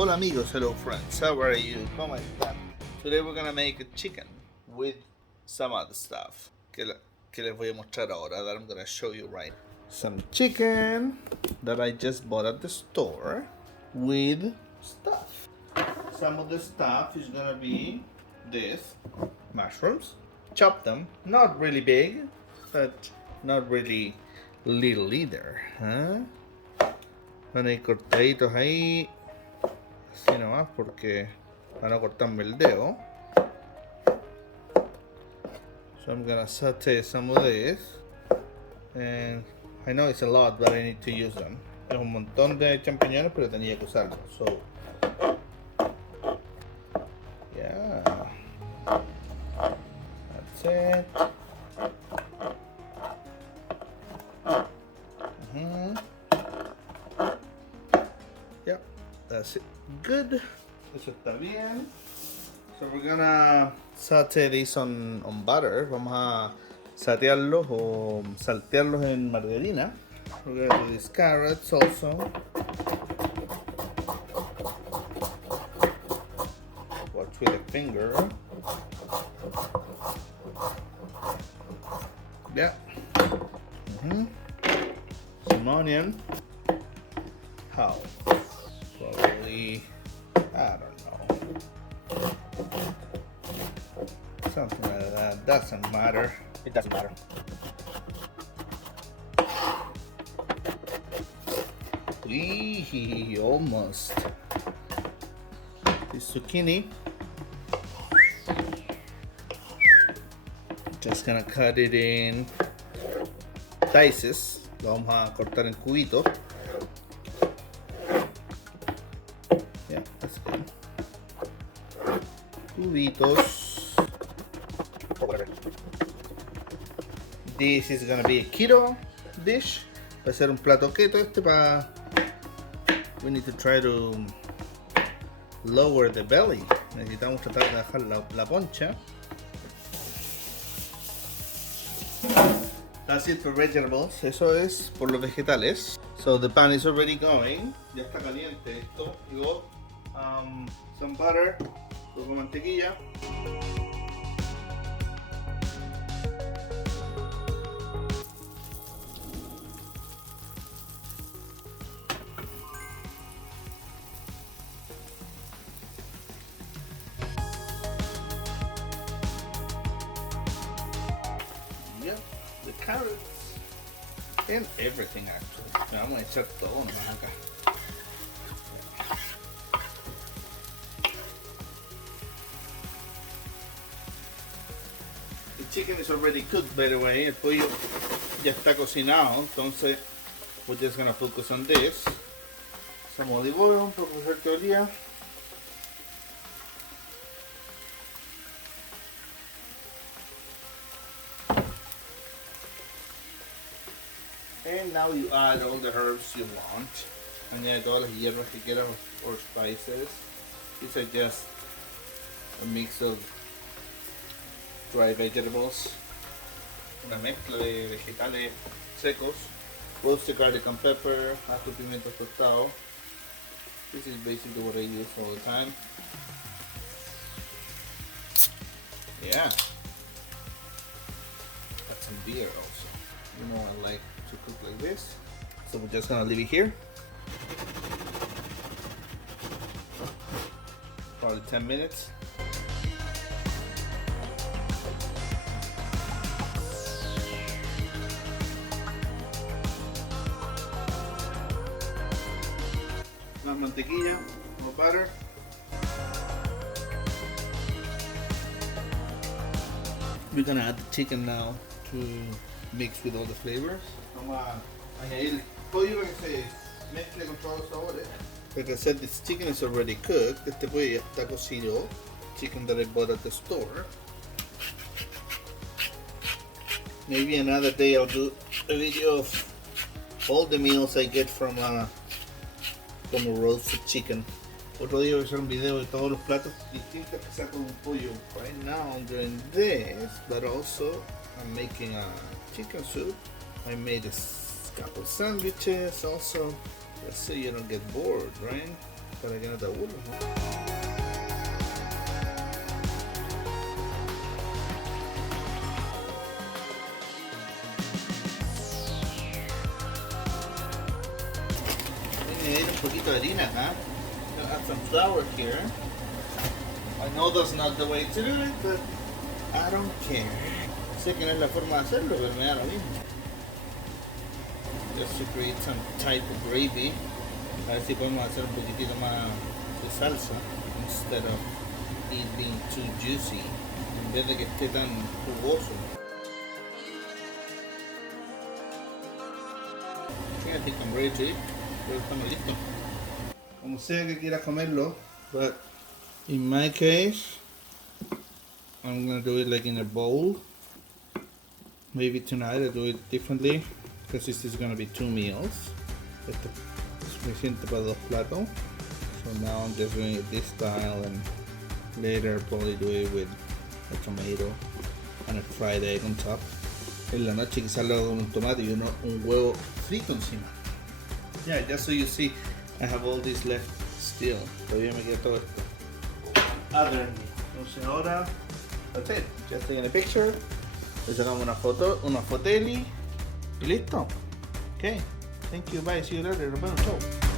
Hola amigos, hello friends, how are you? ¿Cómo están? Today we're gonna make a chicken with some other stuff que les voy a mostrar ahora, that I'm gonna show you right. Some chicken that I just bought at the store with stuff. Some of the stuff is gonna be this, mushrooms. Chop them, not really big, but not really little either, huh? Van a ir cortaditos ahí, así nomás, porque van a cortarme el dedo. So I'm gonna saute some of this, and I know it's a lot, but I need to use them. Es un montón de champiñones, pero tenía que usarlos. So yeah, that's it. Yep, that's it. Good. Eso está bien. So we're gonna saute these on butter. Vamos a satearlos o saltearlos en margarina. We're gonna do these carrots also. Watch with a finger. Yeah. Some onion. How? Probably, I don't know. Something like that. Doesn't matter. It doesn't matter. Wee, almost. This zucchini. Just gonna cut it in dices. Lo vamos a cortar en cubitos. Yeah, that's good. Cubitos. This is gonna be a keto dish. Va a ser un plato keto este para. We need to try to lower the belly. Necesitamos tratar de bajar la poncha. That's it for vegetables. Eso es por los vegetales. So the pan is already going. Ya está caliente esto. You got some butter, un poco de mantequilla. Yep, the carrots and everything actually. Vamos a echar todo nomás acá. The chicken is already cooked, by the way. El pollo ya está cocinado, entonces we're just gonna focus on this. Some olive oil, un poco de aceite de oliva. And now you add all the herbs you want. Añade todas las hierbas que quieras or spices. These are just a mix of dry vegetables. Una mezcla de vegetales secos. Roasted garlic and pepper. Ajo, pimientos tostados. This is basically what I use all the time. Yeah. Got some beer also. You know I like to cook like this. So we're just gonna leave it here. Probably 10 minutes. Más mantequilla, more butter. We're gonna add the chicken now to mix with all the flavors. Vamos a añadir el pollo para que se mezcle con todos los sabores. Like I said, this chicken is already cooked. Este pollo ya está cocido. Chicken that I bought at the store. Maybe another day I'll do a video of all the meals I get from a roasted chicken. Otro día voy a hacer un video de todos los platos distintos que saco de un pollo. Right now I'm doing this, but also I'm making a chicken soup. I made a couple sandwiches also, just so you don't get bored, right? para que no te aburras, ¿no? Add un poquito de harina acá. I'm gonna add some flour here. I know that's not the way to do it, but I don't care. Sé que no es la forma de hacerlo, pero me da lo mismo. Just to create some type of gravy. A ver si podemos hacer un poquitito más de salsa instead of it being too juicy. En vez de que esté tan jugoso. Okay, I think I'm ready to eat. Estamos listos. Como sea que quieras comerlo, but in my case, I'm gonna do it like in a bowl. Maybe tonight I'll do it differently, because this is gonna be 2 meals. Esto es suficiente para 2 platos. So now I'm just doing it this style, and later I'll probably do it with a tomato and a fried egg on top. En la noche quizás lo hago con un tomate y un huevo frito encima. Yeah, just so you see, I have all this left still. Todavía me queda todo esto. Entonces ahora, that's it. Just taking a picture. Le sacamos una foto, una foteli y listo. Okay, thank you, bye, see you later. Nos vemos, chao.